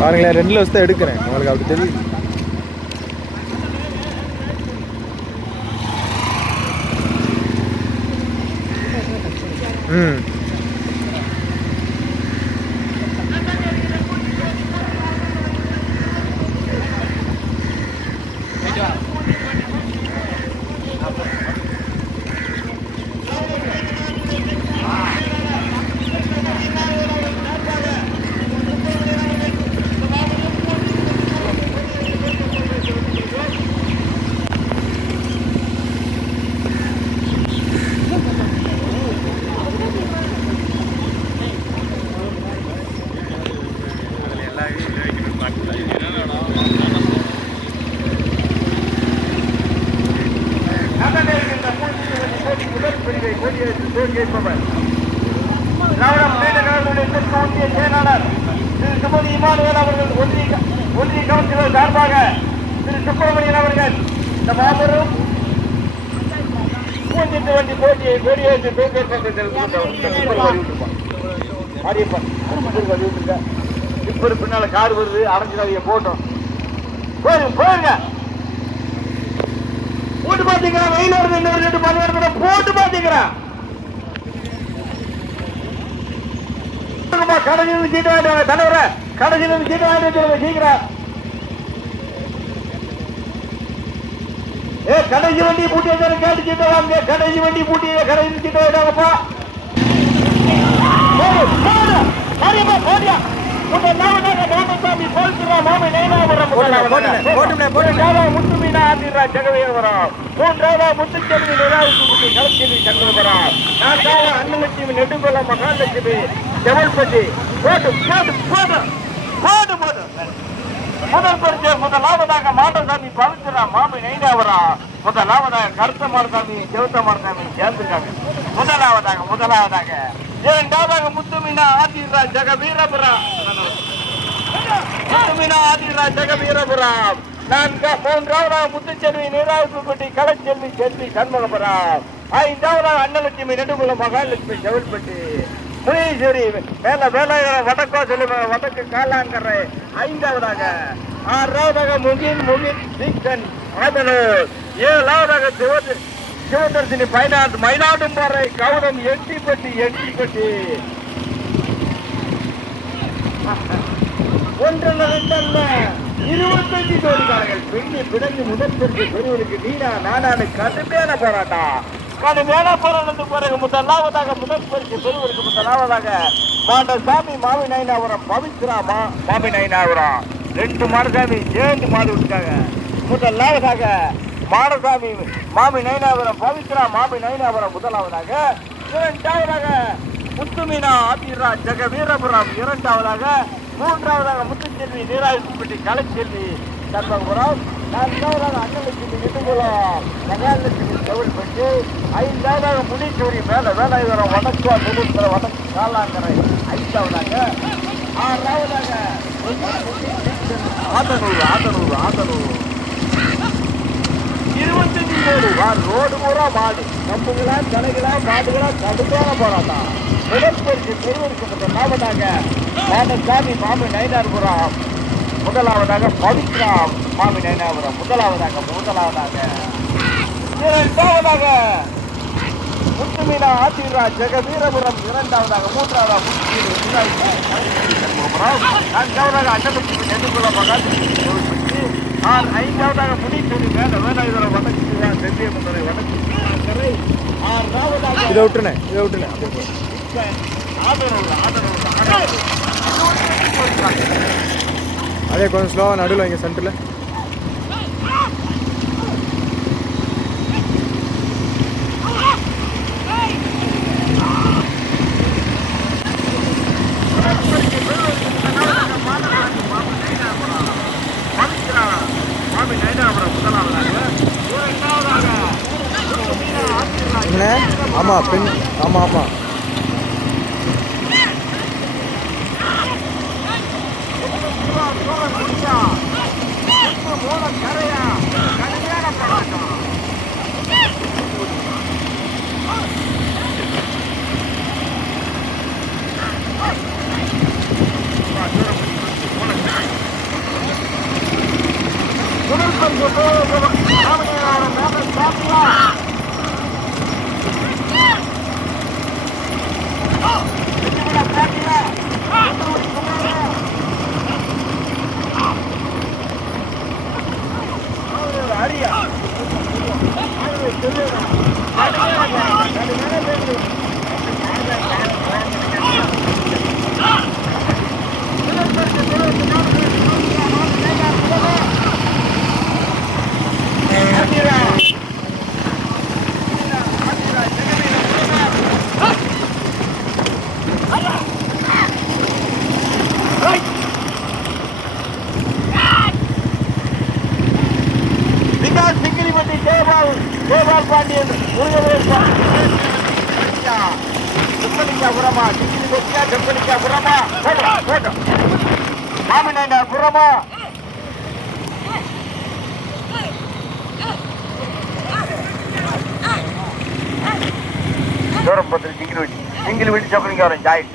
பாருங்களேன், 2 வருஷம் தான் எடுக்கிறேன். உங்களுக்கு அப்படி தெரியுது. ம் செயலாளர் திரு சுமதி இமானுவேல் அவர்கள் ஒன்றிய கவுன்சிலர் சார்பாக திரு சுப்பிரமணியன் அவர்கள் இந்த மாபெரும் பூஞ்செட்டு வண்டி போட்டியை கொடியேற்றி இப்ப பின்னால கார் வருது, அரைஞ்சிடாதீங்க, போட்டோம் போயிருங்க. போட்டு பாத்தீங்களா? வெயில் வருது, இன்னொரு 2 மணி நேரம் போட்டு பாத்தீங்களா? கடைசியில் சீட்டு வாங்கிட்டு தலைவர, கடைசியில் சீட்டு வாங்கிட்டு சீக்கிரம். கடைசி வண்டி பூட்டி கேட்டு சீட்டு வாங்க. கடைசி வண்டி பூட்டி கடைசி சீட்டு வாங்கிட்டாங்கப்பா. முத்துமீனா ஆதிரா ஜெகவீரபுரம், 3ஆவதா முத்துச்செல்வி நிராயுக்குட்டி கலச்செல்வி சண்முகபுரம், 4ஆவதா அன்னலட்சுமி நெடுங்குளம் மகாலட்சுமி செவல்பட்டி. போட்டு போட்டு போட்டு போட்டு போட்டு முதல் பரிசு முதலாவதாக மாடசாமி பவித்ரா மாமி நைனாவரம், முதலாவதாக கருத்த மாடசாமி செவத்த மாடசாமி சேர்ந்துருக்காங்க. முதலாவதாக 2ஆவதாக முத்துமீனா ஆதிரா ஜெகவீரபுரம், முத்துமீனா ஆதிரா ஜெகவீரபுரம், 3ஆவதாக முத்துச்செல்வி நீராவுக்குட்டி கலச்செல்வி செல்வி சண்முகபுரம், 5ஆவதாக அன்னலட்சுமி நெடுங்குளம் மகாலட்சுமி செவல்பட்டி, முனீஸ்வரி மேல வடக்கோசலி வடக்கு காலாங்கரை 5ஆவதாக, 6ஆவதாக முகின் சீக்கன் ஆதனூர், 7ஆவதாக சிவதர்சினி பைனாட் மயிலாடும்பாறை கவுடம் எட்டிப்பட்டி 1 25 ஜோடிக்காரர்கள் பெண்ணி பிடங்கி முதற்பெருக்கு பெரியவருக்கு நீடா நாடாடு கடுமையான போராட்டத்துக்கு பிறகு முதலாவதாக முதற்பெருக்கு பெரியவருக்கு முதலாவதாக மாடசாமி மாமி நைனாவரம் பவித்ரா மாமி நைனாவரம் 2 மாடசாமி சேர்ந்து மாடு விட்டுட்டாங்க. முதலாவதாக மாடசாமி மாமி நைனாவரம் பவித்ரா மாமி நைனாவரம் முதலாவதாக, 2ஆவதாக முத்துமீனா ஆதிரா ஜெகவீரபுரம் 2ஆவதாக, 3ஆவதாக முத்துச்செல்வி நீராயுக்குட்டி கலைச்செல்வி சண்முகபுரம், 4ஆவதாக அன்னலட்சுமி நெடுங்குளம் மகாலட்சுமி செவல்பட்டி, 5ஆவதாக முனீஸ்வரி மேல வேலாயுதரம் வடக்குவா நெடுங்குளம் வடக்கு காலாங்கரை 5ஆவதாக, 6ஆவதாக ஆதனூர் 25 கோடி ரோடு பூரா மாடு கம்புகளா தலைகளா மாடுகளா கடுமையான போராட்டம். முதற்பெருக்கு பெருவருக்கு முதலாவதாக மாடசாமி மாமி நைனார்புரம், முதலாவதாக பவித்ரா மாமி நைனாபுரம் முதலாவதாக, 2ஆவதாக முத்துமீனா ஆதிரா ஜெகவீரபுரம் 2ஆவதாக, 3ஆவதாக முத்துமீனா 4ஆவதாக அன்னலட்சுமி நெடுங்குளம் மகாலட்சுமி செவல்பட்டி, 5ஆவதாக முனீஸ்வரி மேல வேலாயுதரம் வடக்கு செல்வியமுறை வடக்கு கரை, 6ஆவதாக இதை விட்டுனே அதே கொஞ்சம் ஸ்லோவாக நடுவில் இங்கே சென்டரில். ஆமாம் பெண், ஆமாம் கோபால் பாண்டியன் புறமா புறமா மாமினா புறமா தூரம் பத்திரி சிங்கிள் வீட்டு சப்பனிங்க வரும் ஜாயின்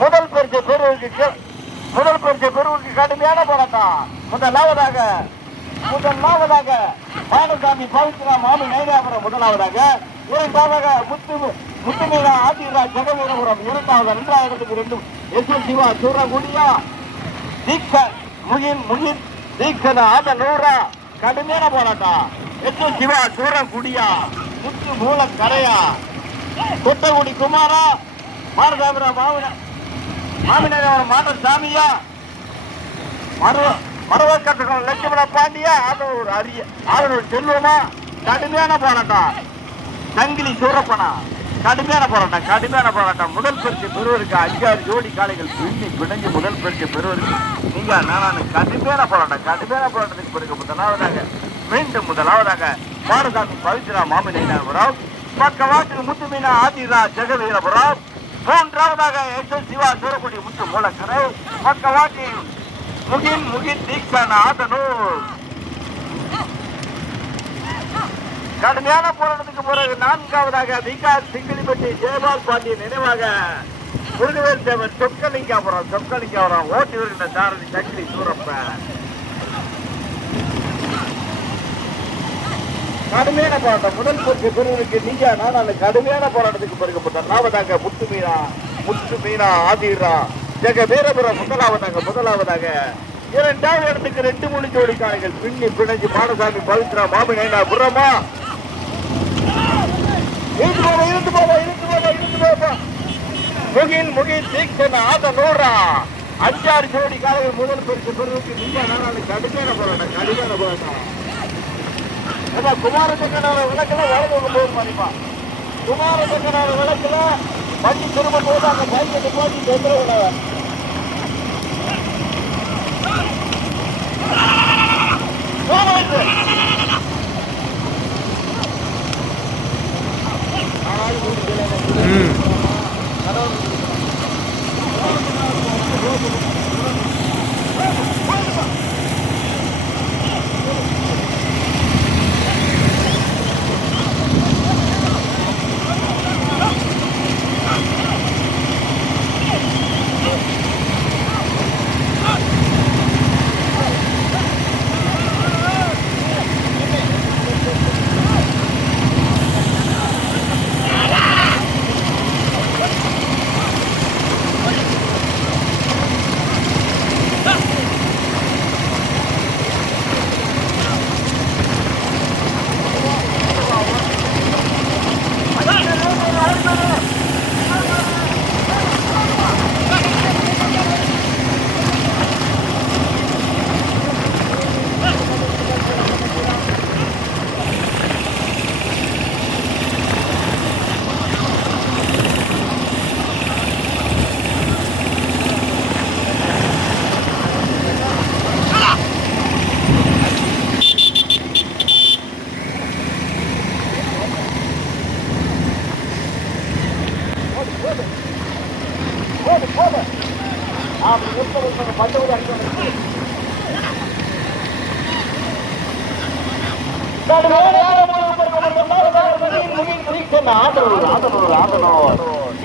முதல் பரிசு பெறுவதற்கு கடுமையான போராட்டம். முதலாவதாக பானசாமி பவித்ரா மாமி நைனாபுரம் முதலாவதாக, இரண்டாவதாக முத்துமீனா ஆதிராஜ் ஜெகவீரபுரம் இரண்டாவது, 2 எஸ் சிவா சூரகுடியா தீக்ஷன் முகின் தீக்ஷன் ஆதனூரா கடுமையான போராட்டம். எஸ் சிவா சூரகுடியா முத்து மூல கரையா கொட்டகுடி குமாரா பானசாமிரா மாமினாபுரம் மாடல் சாமியா மரவக்கட்டுகள் லட்சுமண பாண்டியா ஆதரவு செல்வமா கடுமையான போராட்டம். சங்கிலி சூரப்பனா கடுமையான போராட்டம். முதல் பரிசு பெறுவதற்கு 5 ஜோடி காளைகள் பிணைஞ்சு முதல் பரிசு பெறுவதற்கு நீங்க நான் கடுமையான போராட்டத்துக்கு பிறகு முதலாவதாக பாரதாமி பவித்ரா மாமி நைனாபுரம், பக்கவாட்டில் முத்துமீனா ஆதிரா ஜெகவீரபுரம், மூன்றாவதாக எஸ் சிவா சூரக்குடி முத்து மூலக்கரை, பக்கவாட்டில் முகின் தீக்ஷன் ஆதனூர். கடுமையான போராட்டத்துக்கு பிறகு 4வதாக விகாஸ் சிங்கிலிப்பட்டி ஜெயபால் பாண்டியன் நினைவாக முருகவேல் தேவர் சொக்கலிங்காபுரம் ஓட்டி வருகின்ற சாரதி சங்கிலி சூரப்பன். கடுமையான போராட்டம். முதல் பரிசு பெறுவதற்கு நீங்க நான் கடுமையான போராட்டத்துக்கு பிறகு 4வதாக முத்துமீனா ஆதிரா ஜெகவீரபுரம் முதலாவதாக 2வது இடத்துக்கு 2 ஜோடி காளைகள் பிணைஞ்சு பானசாமி பவித்ரா மாமி நைனாபுரமா இருந்து போவா முகின் தீக்ஷன் ஆதனூரா 5 ஜோடி காளைகள் முதல் பரிசு பெறுவதற்கு நீங்க நான் கடுமையான போராட்டம். குமாரசங்கரான விளக்குல வரது போது மதிப்பா குமாரசங்கரான விளக்குல வண்டி திரும்ப போது அந்த பைக்கை போட்டி தொந்தரவு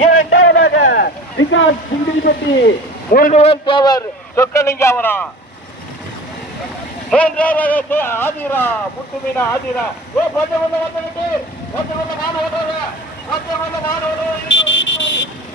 இரண்டாவதாக விகாஸ் சிங்கிலிப்பட்டி முருகவேல் தேவர் சொக்கலிங்காபுரம் மூன்றாவது ஆதிரா முத்து மீனா ஆதிரா கொஞ்சம் கொஞ்சம் வந்துட்டு கொஞ்சம் கொஞ்சம் மாடு ஓடுறது கொஞ்சம் கொஞ்சம் மாடு ஓடுறது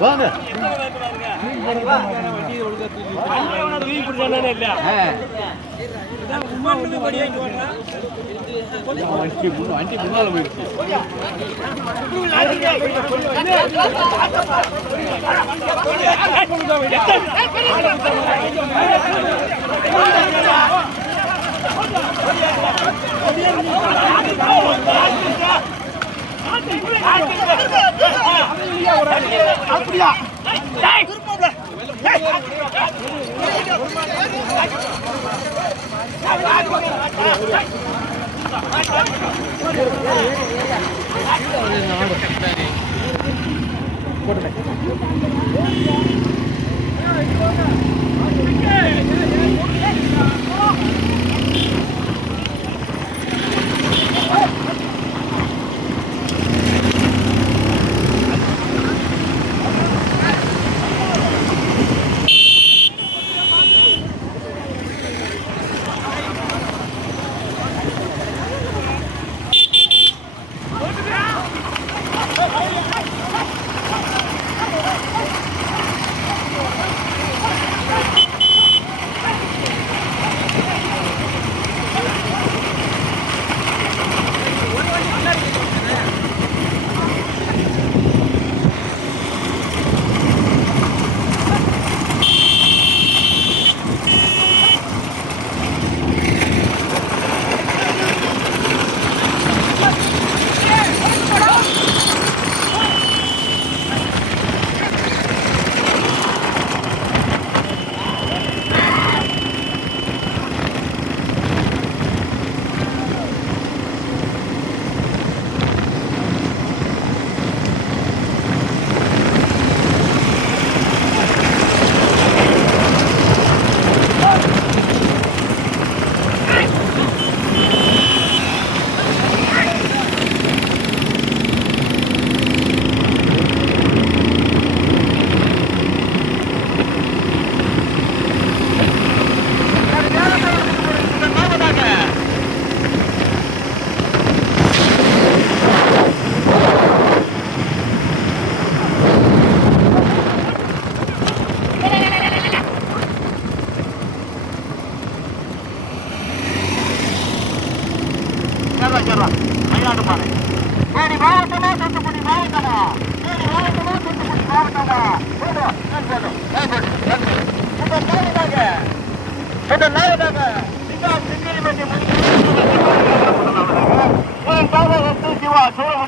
வாங்க வண்டி முன்னால போயிடுச்சு. அப்படியா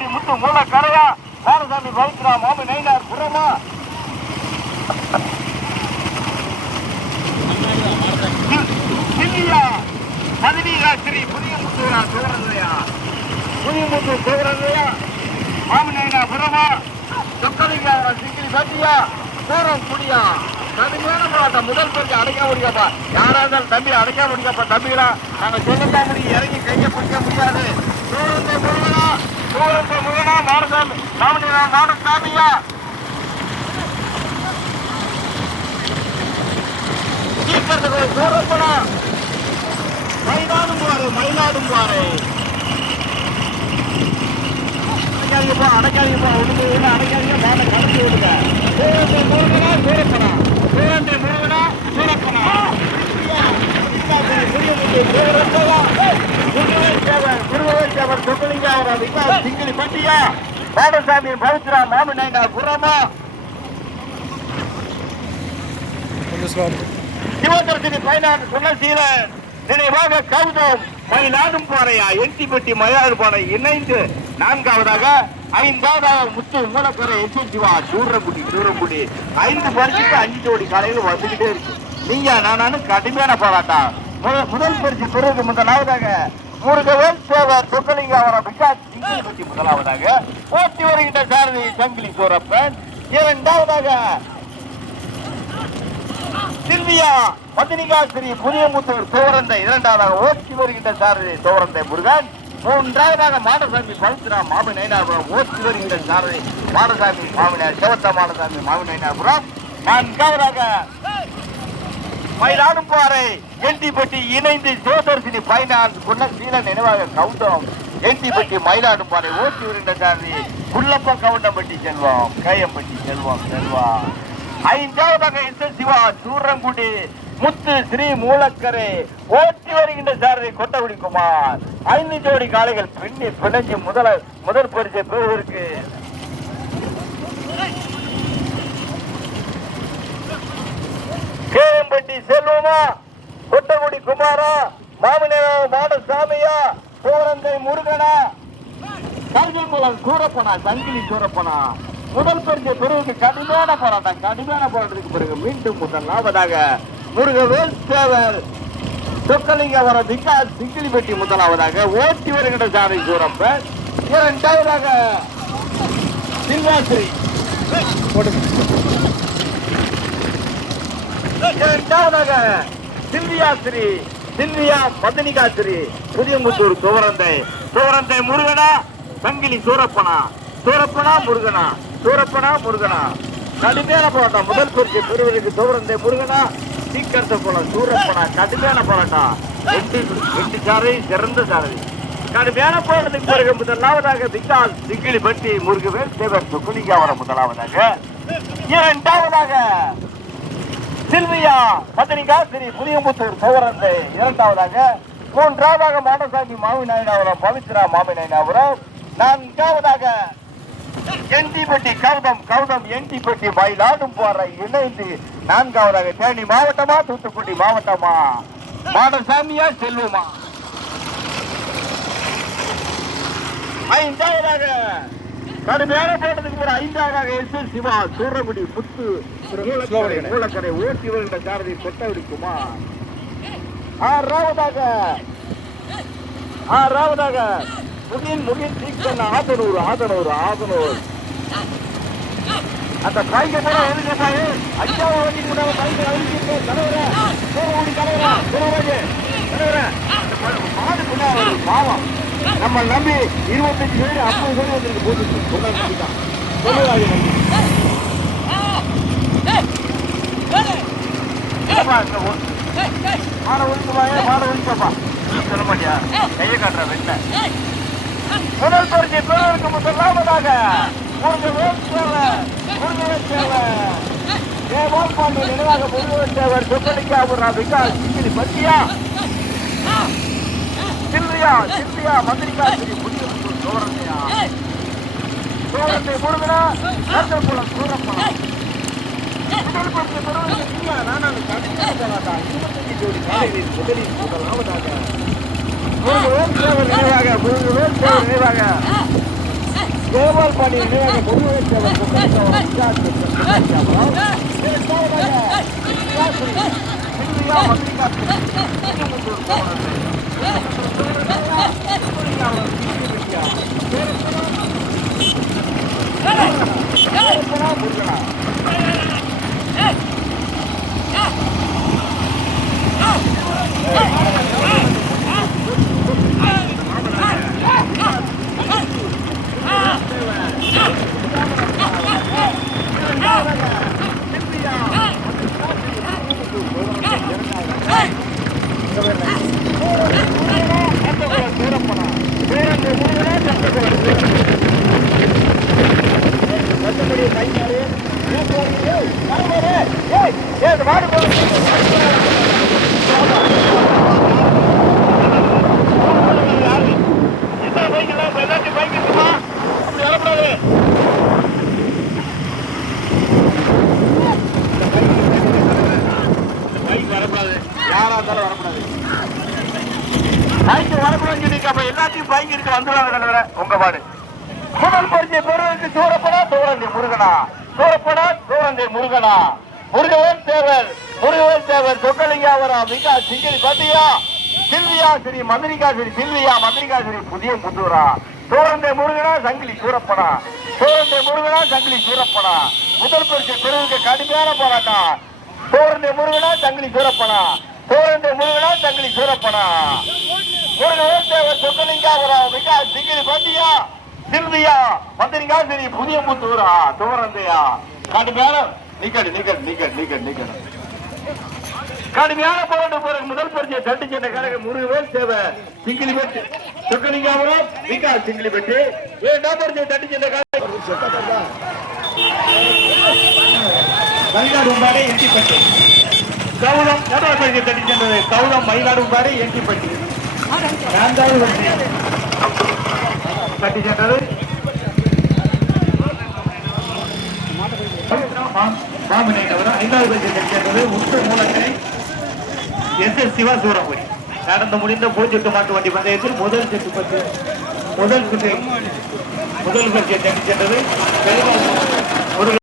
முத்து மூல கரையா பாரசாமி பவித்ரா மாமி நைனார் புறமா பதினீராத்திரி புதிய முத்தூரா சோழர்களையா புதிய முத்து சோழர்களையா மாமி நைனார் புறமா சொக்கலிங்க சிங்கிரி சத்தியா சோரம் குடியா கடுமையான போராட்டம் முதல் பரிசு அடைக்க முடியாப்பா யாரா இருந்தாலும் தம்பி அடைக்க முடியாப்பா தம்பிகளா நாங்க சொல்லத்தான் முடியும் இறங்கி கையை பிடிக்க முடியாது சூரத்தை முருகனா மாடசாமி ராமணியா மாடசாமியா சூரப்பனா மயிலாடும் பாரு மயிலாடும் பாரு அடைக்காதீங்கப்பா ஒண்ணு அடைக்காதீங்க பாட கடத்தி விடுங்க சூரத்தை முருகனா சூரப்பனா சூரத்தை முருகனா சூரப்பனா சிங்கிரி பட்டியா பாடசாமி பவித்ரா மாமநாயனா புறமா கொஞ்சம் ஸ்லோவாக சிவதர்சினி பைனான் குணசீலன் நினைவாக கௌதம் மயிலாடும் பாறையா எட்டிப்பட்டி மயிலாடு பாறை இணைந்து நான்காவதாக ஐந்தாவதாக முத்து மூலக்கரை எஸ் சிவா சூரக்குடி 5 பரிசுக்கு 5 ஜோடி காலையில் வந்துகிட்டே இருக்கு. நீங்க நானும் கடுமையான போராட்டம். முதல் பரிசு பெறுவது முதலாவதாக முருகவேல் சேவர் சொக்கலிங்க அவர விசாத் சிங்கிலிப்பட்டி முதலாவதாக ஓட்டி வருகின்ற சாரதி சங்கிலி சூரப்பன். இரண்டாவதாக சில்வியா பத்தினிகாஸ்ரீ புதியமுத்தூர் சோரந்தை. இரண்டாவதாக ஓட்டி வருகின்ற சாரதி சோரந்தை முருகன். மூன்றாவதாக மாடசாமி பவித்ரா மாமி நயனாபுரம் ஓட்டி வருகின்ற சாரதி மாடசாமி மாமினார் சிவத்த மாடசாமி மாமி நயனாபுரம். நான்காவதாக மயிலாடும் பாறை எண்டிப்பட்டி இணைந்து சிவதர்சினி பைனான்ஸ் குணசீலன் நினைவாக கவுண்டம் எண்டிப்பட்டி மயிலாடும் பாறை ஓட்டி வருகின்ற சாரதி குள்ளப்ப கவுண்டம்பட்டி செல்வம் கையம்பட்டி செல்வம். ஐந்தாவதாக எஸ் சிவா சூரங்குடி முத்து ஸ்ரீ மூலக்கரை ஓட்டி வருகின்ற சாரதி கொட்டகுடி குமார். 5 ஜோடி காளைகள் பிணைஞ்சு முதல் பரிசை பெறுவதற்கு கேஎம்பட்டி செல்வமா கொட்டகுடி குமாரா மாடசாமியா சோரந்தை முருகனா கல்விக்குளம் சூரப்பனா சங்கிலி சூரப்பனா முதல் பரிசை பெறுவதற்கு கடுமையான போராட்டத்துக்கு பிறகு மீண்டும் முதலாவதாக முருகவேல் சேவர் சொக்கலிங்க விகாஸ் சிங்கிலிப்பட்டி முதலாவதாக ஓட்டி வருகின்ற சாரதி சூரப்பன். இரண்டாவதாக சில்வாஸ்ரீ இரண்டாவதாக சில்வியா பத்தினிகாஸ்ரீ புதியமுத்தூர் சோரந்தை முருகனா சங்கிலி சூரப்பனா முருகனா கடுமையான போராட்டம். முதல் பரிசு பெறுவதற்கு சோரந்தை முருகனா சீக்கிரத்தை போல சூரப்பனா கடுமையான போராட்டம். எட்டு சாரதி சிறந்த சாரதி கடுமையான போராட்டத்துக்கு பிறகு முதலாவதாக விகாஸ் சிங்கிலிப்பட்டி முருகவேல் சேவர் சொக்கலிங்க அவர முதலாவதாக. இரண்டாவதாக சில்வியா பத்தினிகாஸ்ரீ புதியமுத்தூர் சோரந்தை இரண்டாவதாக. மூன்றாவதாக மாடசாமி மாமி நாயனாபுரம் பவித்ரா மாமி நாயனாபுரம். நான்காவதாக எண்டிப்பட்டி கவுதம் எண்டிப்பட்டி மயிலாடும் பாறை இணைந்து நான்காவதாக தேனி மாவட்டமா தூத்துக்குடி மாவட்டமா மாடசாமியா செல்வமா. ஐந்தாவதாக கடுமையான போட்டதுக்கு ஒரு ஐந்தாவதாக எஸ் சிவா சூரகுடி முத்து மூலக்கரை ஓட்டி வருகின்ற சாரதி கொட்டகுடி குமார். ஆறாவதாக முகின் சீக்கன் ஆதனூர் அந்த காய்க போற எதுக்காக அஞ்சாவது வண்டி கூட பாவம் நம்ம நம்பி 25 பேர் 50 பேர் வந்துருக்கு போட்டு சொல்ல மாட்டியா கையை காட்டுற வெள்ள முதல் பரிசை பெறுவதற்கு முதலாவதாக முருகவேல் பாண்டிய நினைவாக முருகவேல் சேவர் சொக்கலிங்க விகாஸ் சிங்கிலி பட்டியா சில்வியா மந்திரிகாஸ்ரீ புதியமுத்தூர் சோரந்தை முருகனா கருத்தகுளம் சூரப்பனா. முதல் பரிசை பெறுவதற்கு நீங்க நானும் கடுமையான போராட்டம். 25 ஜோடி காலைகளில் முதலாவதாக முருகவேல் சேவர் நினைவாக கோபால் பாண்டி நினைவாக முருகவேல் சேவர் வரப்புன்னு சொல்லிக்க அப்ப எல்லாத்தையும் பைக் இருக்கு வந்துடுவாங்க தலைவர உங்க பாடு. முதல் பரிசை பெறுவதற்கு சூரப்படா தோரந்தை முருகனா, சூரப்படா தோரந்தை முருகனா, முருகவேல் தேவர், முருகவேல் தேவர் சொக்கலிங்காவரா மிகா சிங்கிரி பத்தியா சில்வியா ஸ்ரீ மந்திரிகா ஸ்ரீ சில்வியா மந்திரிகா ஸ்ரீ புதிய புத்தூரா தோரந்தை முருகனா சங்கிலி சூரப்படா, தோரந்தை முருகனா சங்கிலி சூரப்படா. முதல் பரிசை பெறுவதற்கு கடுமையான போராட்டம். தோரந்தை முருகனா சங்கிலி சூரப்படா, தோரந்தை முருகனா சங்கிலி சூரப்படா. முருகவேல் தேவர் சொக்கலிங்காவரா மிகா சிங்கிரி பத்தியா சில்வியா மந்திரிகா ஸ்ரீ புதிய புத்தூரா தோரந்தையா கடுமையான நிக்கடு நிக்கடு நிக்கடு நிக்கடு நிக்கடு கடுமையான போராட்டம் போற முதல் பரிசை தட்டு சென்ற கழக முருகவேல் தேவர் சிங்கிலி பெற்று சொக்கலிங்காவரம் மிகா சிங்கிலி பெற்று இரண்டாம் பரிசை தட்டு சென்ற கழக மயிலாடு உண்டாடே எட்டிப்பட்டி கௌதம் முதல் பரிசை தட்டி சென்றது கௌதம் மயிலாடு உண்டாடே எட்டிப்பட்டி நான்காவது பரிசை தட்டி சென்றது மாமனை நகரம். ஐந்தாவது பரிசை தட்டி சென்றது உத்த மூலக்கரை எஸ் சிவா சூரபுரி. நடந்து முடிந்த பூஜ்ஜிட்டு மாட்டு வண்டி பந்தயத்தில் முதல் செட்டு பத்து முதல் பரிசை தட்டி சென்றது